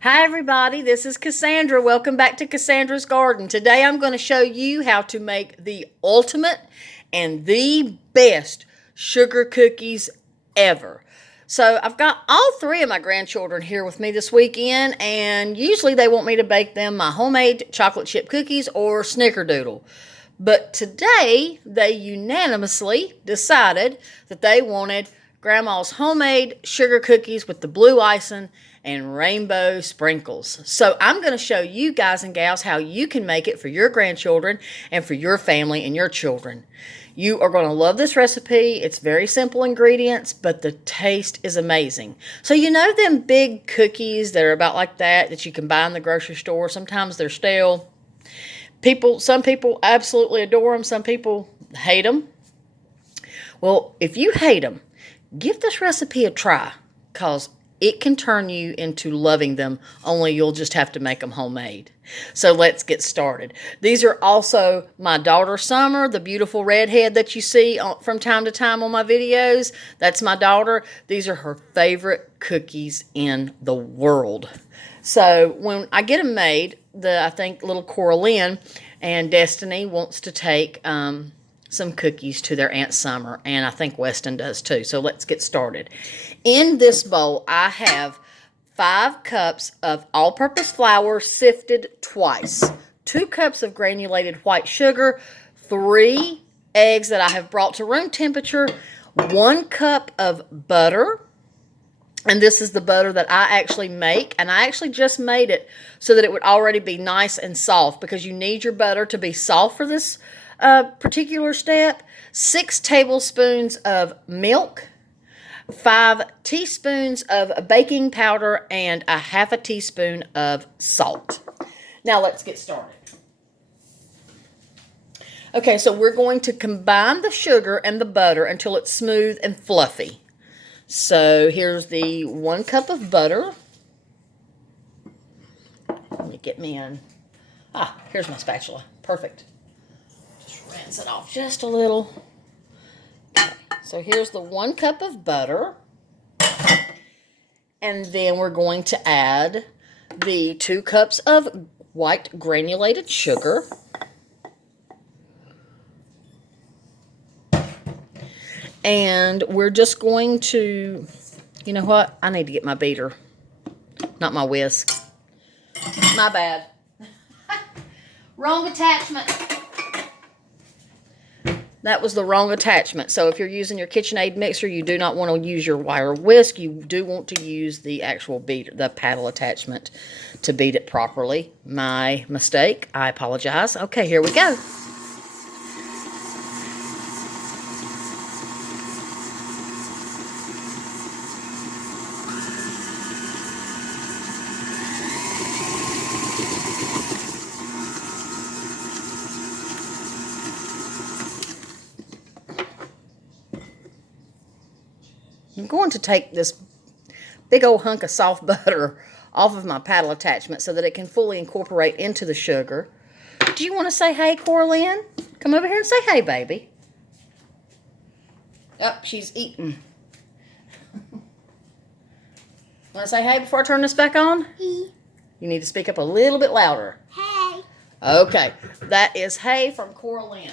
Hi everybody, this is Cassandra. Welcome back to Cassandra's Garden. Today I'm going to show you how to make the ultimate and the best sugar cookies ever. So I've got all three of my grandchildren here with me this weekend, and usually they want me to bake them my homemade chocolate chip cookies or snickerdoodle. But today they unanimously decided that they wanted Grandma's homemade sugar cookies with the blue icing and rainbow sprinkles. So I'm going to show you guys and gals how you can make it for your grandchildren and for your family and your children. You are going to love this recipe. It's very simple ingredients, but the taste is amazing. So you know them big cookies that are about like that you can buy in the grocery store? Sometimes they're stale. Some people absolutely adore them. Some people hate them. Well, if you hate them, give this recipe a try, because it can turn you into loving them, only you'll just have to make them homemade. So let's get started. These are also my daughter Summer, the beautiful redhead that you see from time to time on my videos. That's my daughter. These are her favorite cookies in the world. So when I get them made, I think little Coraline and Destiny wants to take some cookies to their Aunt Summer, and I think Weston does too. So let's get started. In this bowl, I have 5 cups of all-purpose flour sifted twice, 2 cups of granulated white sugar, 3 eggs that I have brought to room temperature, 1 cup of butter. And this is the butter that I actually make, and I actually just made it so that it would already be nice and soft, because you need your butter to be soft for this particular step. 6 tablespoons of milk, 5 teaspoons of baking powder, and a half a teaspoon of salt. Now let's get started. Okay, so we're going to combine the sugar and the butter until it's smooth and fluffy. So here's the 1 cup of butter. Let me get me in. Here's my spatula. Perfect. Just rinse it off just a little. Okay, so here's the 1 cup of butter. And then we're going to add the 2 cups of white granulated sugar. And we're just going to, you know what? I need to get my beater, not my whisk. My bad. Wrong attachment. That was the wrong attachment. So if you're using your KitchenAid mixer, you do not want to use your wire whisk. You do want to use the actual beater, the paddle attachment, to beat it properly. My mistake. I apologize. Okay, here we go. I'm going to take this big old hunk of soft butter off of my paddle attachment so that it can fully incorporate into the sugar. Do you want to say hey, Coraline? Come over here and say hey, baby. Oh, she's eating. Want to say hey before I turn this back on? Hey. You need to speak up a little bit louder. Hey. Okay, that is hey from Coraline.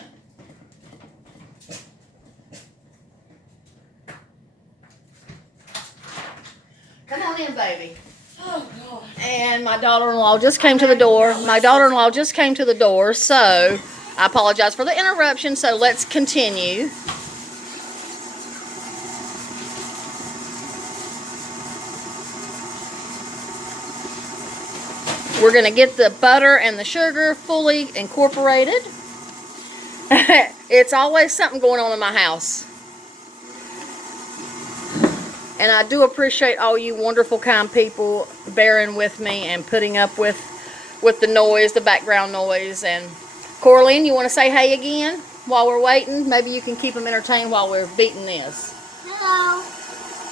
Come on in, baby. Oh, God. And my daughter-in-law just came to the door. So I apologize for the interruption. So let's continue. We're going to get the butter and the sugar fully incorporated. It's always something going on in my house. And I do appreciate all you wonderful, kind people bearing with me and putting up with the noise, the background noise. And Coraline, you want to say hey again while we're waiting? Maybe you can keep them entertained while we're beating this. Hello.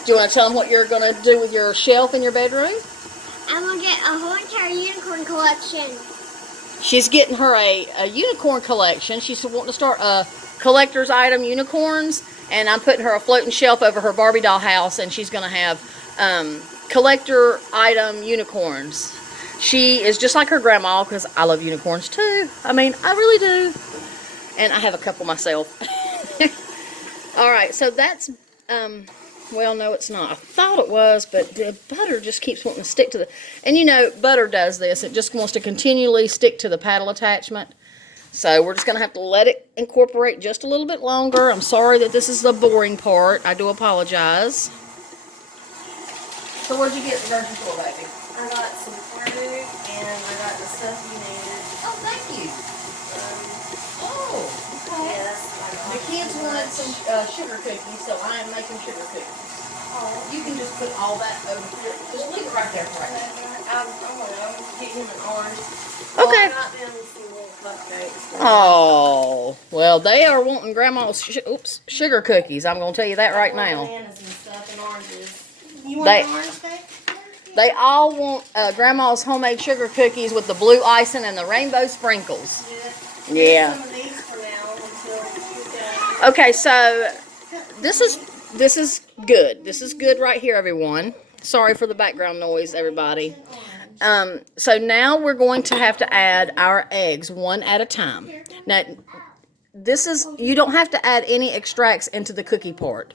Do you want to tell them what you're going to do with your shelf in your bedroom? I'm going to get a whole entire unicorn collection. She's getting her a unicorn collection. She's wanting to start a collector's item unicorns. And I'm putting her a floating shelf over her Barbie doll house, and she's going to have collector item unicorns. She is just like her grandma because I love unicorns too. I mean, I really do. And I have a couple myself. Alright, so that's, well, no, it's not. I thought it was, but the butter just keeps wanting to stick to the, and you know, butter does this. It just wants to continually stick to the paddle attachment. So we're just going to have to let it incorporate just a little bit longer. I'm sorry that this is the boring part. I do apologize. So where'd you get the virgin for, baby? I got some fruit and I got the stuff you needed. Oh, thank you. Oh, okay. Yeah, that's what I got. The kids wanted some sugar cookies, so I am making sugar cookies. Oh. You can just put all that over here. Just leave it right there for right now. I'm getting him an orange. Okay. I got them some little cupcakes. Oh, well, they are wanting Grandma's sugar cookies. I'm going to tell you that right now. Bananas and stuff and oranges. You want They- an orange cake? They all want Grandma's homemade sugar cookies with the blue icing and the rainbow sprinkles. Yeah. Some of these for now until Okay, so this is good. This is good right here, everyone. Sorry for the background noise, everybody. So now we're going to have to add our eggs one at a time. Now, this is, you don't have to add any extracts into the cookie part.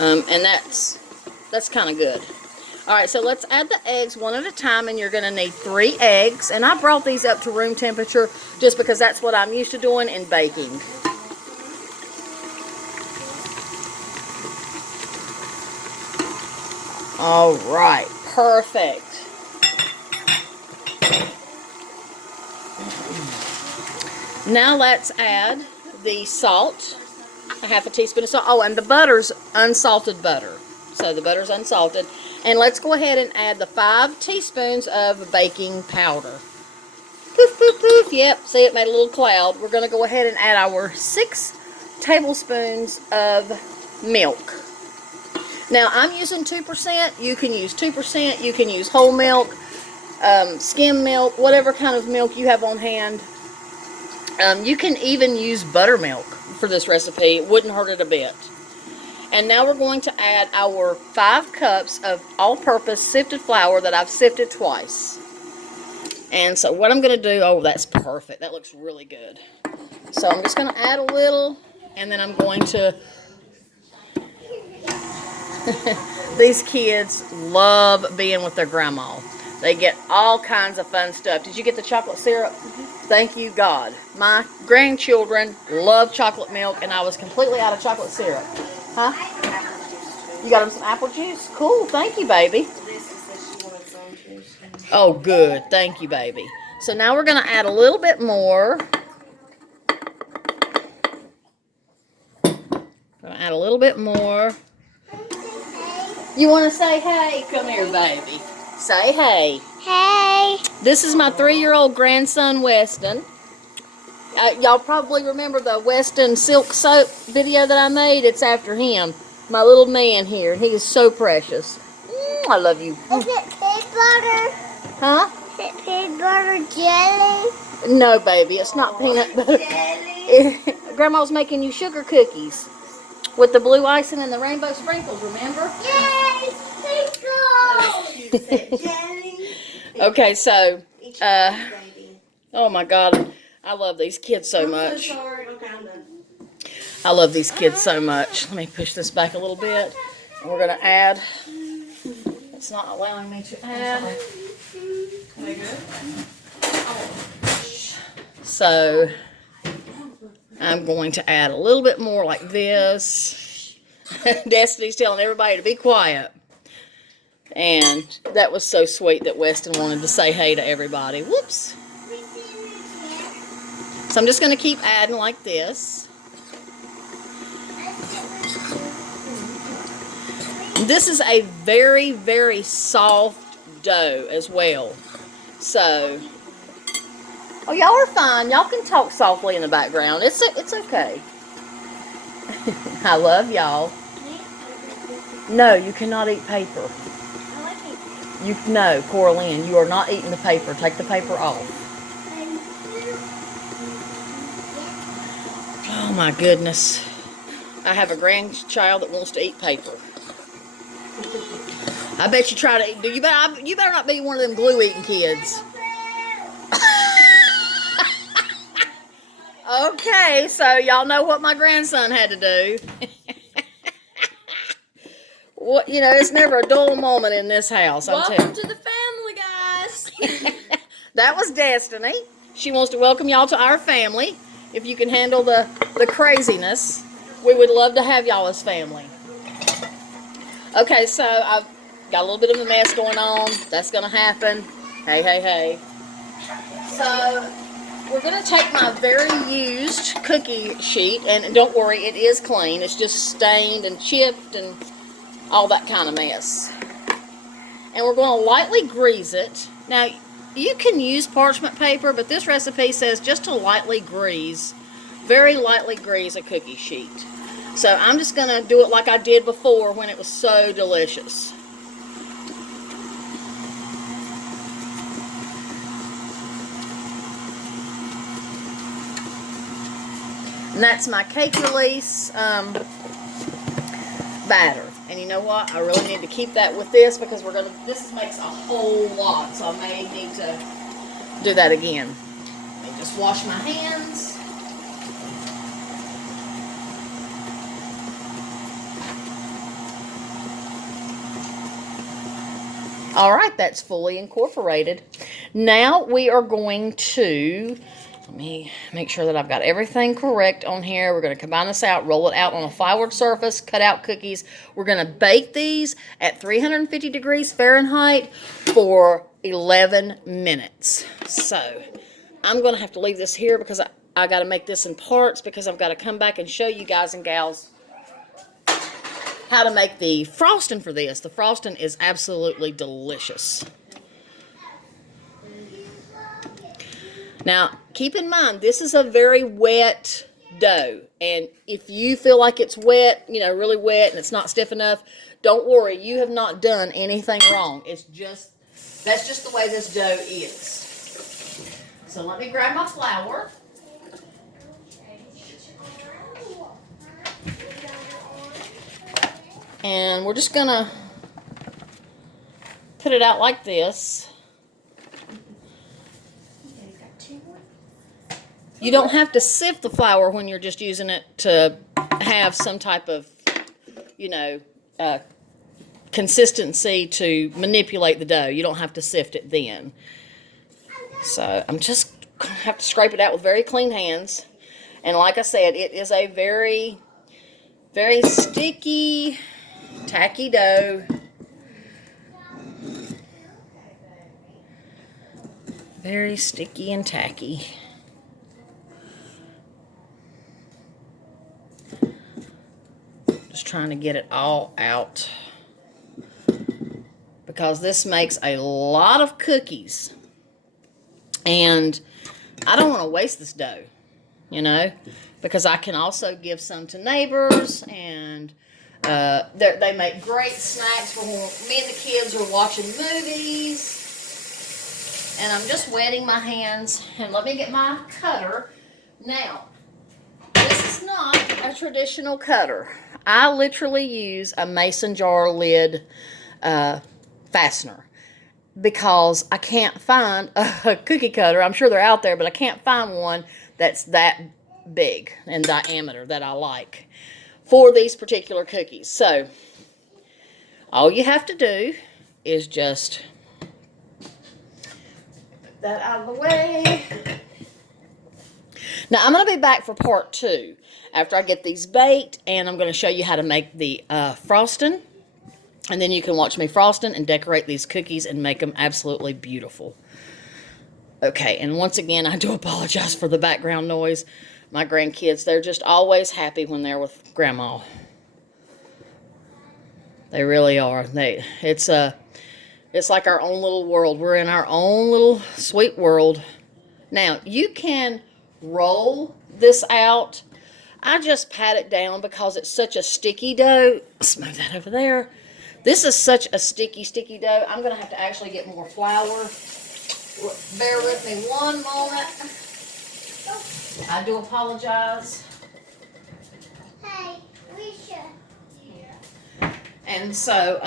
And that's kind of good. All right, so let's add the eggs one at a time, and you're going to need 3 eggs. And I brought these up to room temperature just because that's what I'm used to doing in baking. All right, perfect. Now let's add the salt, a half a teaspoon of salt. Oh, and the butter's unsalted butter. So the butter's unsalted. And let's go ahead and add the 5 teaspoons of baking powder. Poof, poof, poof. Yep, see, it made a little cloud. We're going to go ahead and add our 6 tablespoons of milk. Now, I'm using 2%. You can use 2%. You can use whole milk, skim milk, whatever kind of milk you have on hand. You can even use buttermilk for this recipe. It wouldn't hurt it a bit. And now we're going to add our 5 cups of all-purpose sifted flour that I've sifted twice. And so what I'm going to do, oh, that's perfect. That looks really good. So I'm just going to add a little, and then I'm going to... These kids love being with their grandma. They get all kinds of fun stuff. Did you get the chocolate syrup? Thank you, God. My grandchildren love chocolate milk, and I was completely out of chocolate syrup. Huh? You got them some apple juice? Cool. Thank you, baby. Oh, good. Thank you, baby. So now we're going to add a little bit more. Gonna add a little bit more. You want to say hey? Come here, baby. Say hey. Hey. This is my 3-year-old grandson, Weston. Y'all probably remember the Weston silk soap video that I made. It's after him. My little man here. He is so precious. I love you. Is it peanut butter? Huh? Is it peanut butter jelly? No, baby. It's not peanut butter. Jelly. Grandma's making you sugar cookies with the blue icing and the rainbow sprinkles, remember? Yay! Sprinkles! jelly. Okay, so, Baby. oh my God. I love these kids so I'm much. so sorry. Okay, I'm done. I love these kids so much. Let me push this back a little bit. And we're going to add. It's not allowing me to add. Are they good? So I'm going to add a little bit more like this. Destiny's telling everybody to be quiet. And that was so sweet that Weston wanted to say hey to everybody. Whoops. So I'm just going to keep adding like this. This is a very, very soft dough as well. So, oh, y'all are fine. Y'all can talk softly in the background. It's okay. I love y'all. No, you cannot eat paper. No, Coraline, you are not eating the paper. Take the paper off. Oh my goodness. I have a grandchild that wants to eat paper. I bet you try to. You better not be one of them glue eating kids. Okay, so y'all know what my grandson had to do. What, it's never a dull moment in this house. Welcome to the family, guys. That was Destiny. She wants to welcome y'all to our family. If you can handle the craziness, we would love to have y'all as family. Okay, so I've got a little bit of a mess going on. That's going to happen. Hey, hey, hey. So we're going to take my very used cookie sheet, and don't worry, it is clean. It's just stained and chipped and all that kind of mess. And we're going to lightly grease it. Now, you can use parchment paper, but this recipe says just to lightly grease, very lightly grease a cookie sheet. So I'm just going to do it like I did before when it was so delicious. And that's my cake release batter. And you know what? I really need to keep that with this because this makes a whole lot, so I may need to do that again. Let me just wash my hands. All right, that's fully incorporated. Now we are going to, let me make sure that I've got everything correct on here. We're going to combine this out, roll it out on a floured surface, cut out cookies. We're going to bake these at 350 degrees Fahrenheit for 11 minutes. So I'm going to have to leave this here because I got to make this in parts because I've got to come back and show you guys and gals how to make the frosting for this. The frosting is absolutely delicious. Now, keep in mind, this is a very wet dough. And if you feel like it's wet, really wet, and it's not stiff enough, don't worry. You have not done anything wrong. That's just the way this dough is. So let me grab my flour. And we're just going to put it out like this. You don't have to sift the flour when you're just using it to have some type of, consistency to manipulate the dough. You don't have to sift it then. So I'm just going to have to scrape it out with very clean hands. And like I said, it is a very, very sticky, tacky dough. Very sticky and tacky. Just trying to get it all out because this makes a lot of cookies and I don't want to waste this dough, because I can also give some to neighbors, and they make great snacks for when me and the kids are watching movies. And I'm just wetting my hands, and let me get my cutter. Now, this is not a traditional cutter. I literally use a mason jar lid fastener because I can't find a cookie cutter. I'm sure they're out there, but I can't find one that's that big in diameter that I like for these particular cookies. So all you have to do is just put that out of the way. Now I'm going to be back for part 2 after I get these baked, and I'm going to show you how to make the frosting, and then you can watch me frosting and decorate these cookies and make them absolutely beautiful. Okay, and once again, I do apologize for the background noise. My grandkids, they're just always happy when they're with Grandma. They really are. It's like our own little world. We're in our own little sweet world. Now, you can roll this out. I just pat it down because it's such a sticky dough. Let's move that over there. This is such a sticky dough. I'm going to have to actually get more flour. Bear with me one moment. I do apologize. Hey, we should. And so,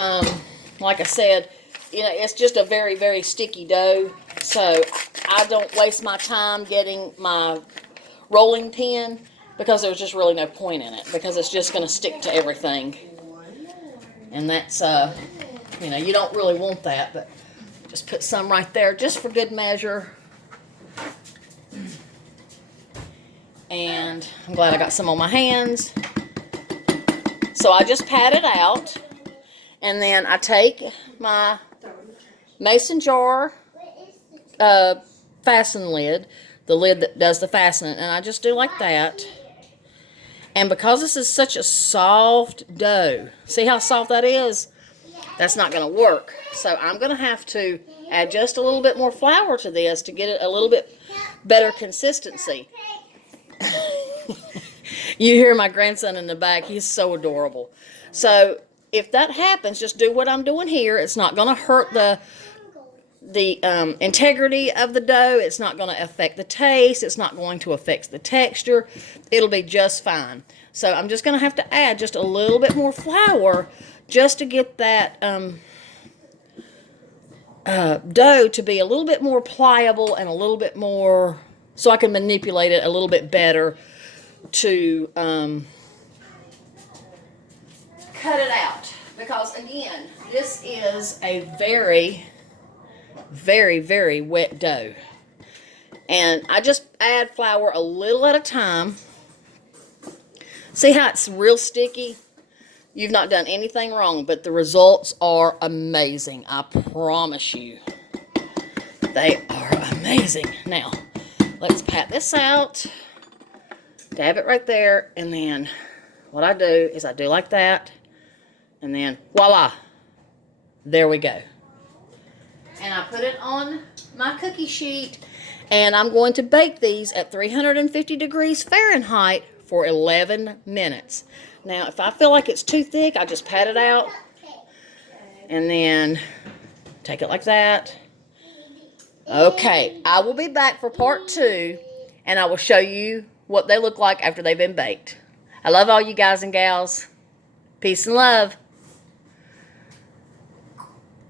like I said, you know, it's just a very, very sticky dough. So I don't waste my time getting my rolling pin because there's just really no point in it because it's just going to stick to everything. And that's, you know, you don't really want that, but just put some right there just for good measure. And I'm glad I got some on my hands. So I just pat it out. And then I take my mason jar fasten lid, the lid that does the fastening, and I just do like that. And because this is such a soft dough, see how soft that is? That's not going to work. So I'm going to have to add just a little bit more flour to this to get it a little bit better consistency. You hear my grandson in the back. He's so adorable. So if that happens, just do what I'm doing here. It's not going to hurt the integrity of the dough. It's not going to affect the taste. It's not going to affect the texture. It'll be just fine. So I'm just going to have to add just a little bit more flour just to get that dough to be a little bit more pliable and a little bit more, so I can manipulate it a little bit better to cut it out. Because again, this is a very, very, very wet dough. And I just add flour a little at a time. See how it's real sticky? You've not done anything wrong, but the results are amazing. I promise you. They are amazing. Now, let's pat this out. Dab it right there. And then what I do is I do like that. And then voila. There we go. And I put it on my cookie sheet. And I'm going to bake these at 350 degrees Fahrenheit for 11 minutes. Now, if I feel like it's too thick, I just pat it out. And then take it like that. Okay, I will be back for part 2. And I will show you what they look like after they've been baked. I love all you guys and gals. Peace and love.